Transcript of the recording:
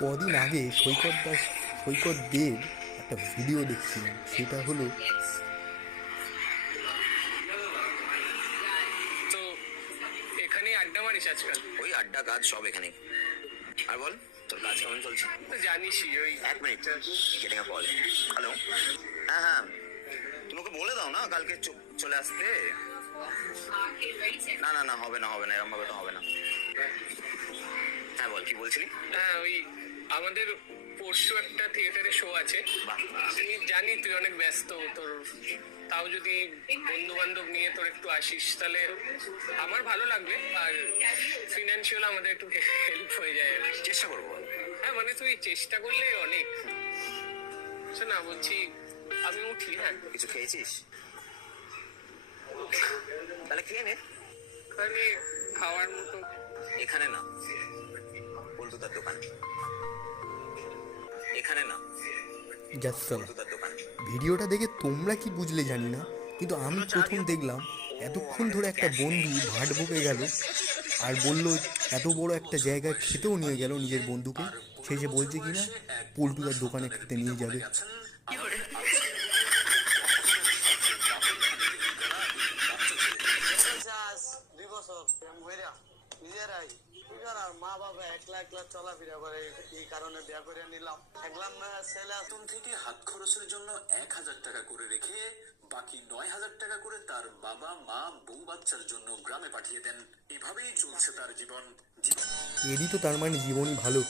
কদিন আগে সৈকত দের একটা ভিডিও দেখছিলাম, সেটা হলো তো এখানেই আড্ডা মারিস আজকাল? ওই আড্ডা কাজ সব এখানে। আর বল, তোর কাজ কেমন চলছে? তো জানিসই ওই। এক minute, getting a call. Hello, হ্যাঁ হ্যাঁ, তুমি ওকে বলে দাও না কালকে চলে আসতে। না না না, হবে না এরকম ভাবে তো হবে না। হ্যাঁ বল, কি বলছিলি? হ্যাঁ, ওই আমাদের পরশু একটা থিয়েটারে শো আছে। বাহ, আমি জানি তুই অনেক ব্যস্ত, তোর তাও যদি বন্ধু বান্ধব নিয়ে তোর একটু আসিস তাহলে আমার ভালো লাগবে, আর ফিনান্সিয়াল আমাদের একটু হেল্প হয়ে যায়। চেষ্টা করবো। হ্যাঁ মানে তুই চেষ্টা করলে অনেক। শোন না, বলছি আমি উঠি। হ্যাঁ, কিছু খেয়েছিস? তাহলে খেয়ে নে। মানে খাওয়ার মতো এখানে না, পল্টুদার দোকান। এখানে না, যাচ্ছালা। পল্টুদার দোকান। ভিডিওটা দেখে তোমরা কি বুঝলে জানি না, কিন্তু আমি প্রথম দেখলাম এতক্ষণ ধরে একটা বন্ধু ভাট বকে গেল আর বলল এত বড় একটা জায়গায় খেতেও নিয়ে গেল নিজের বন্ধুকে, সে যে বলছে কিনা পল্টুদার দোকানে খেতে নিয়ে যাবে। নিজেরাই মা বাবা একলা একলা চলাফেরা করে, এই কারণে বিয়া করে নিলাম। দেখলাম ছেলে বেতন থেকে হাত খরচের জন্য 1,000 টাকা করে রেখে বাকি 9,000 টাকা করে তার বাবা মা বউ বাচ্চার জন্য গ্রামে পাঠিয়ে দেন। এভাবেই চলছে তার জীবন। এরই তো তার মানে জীবনই ভালো।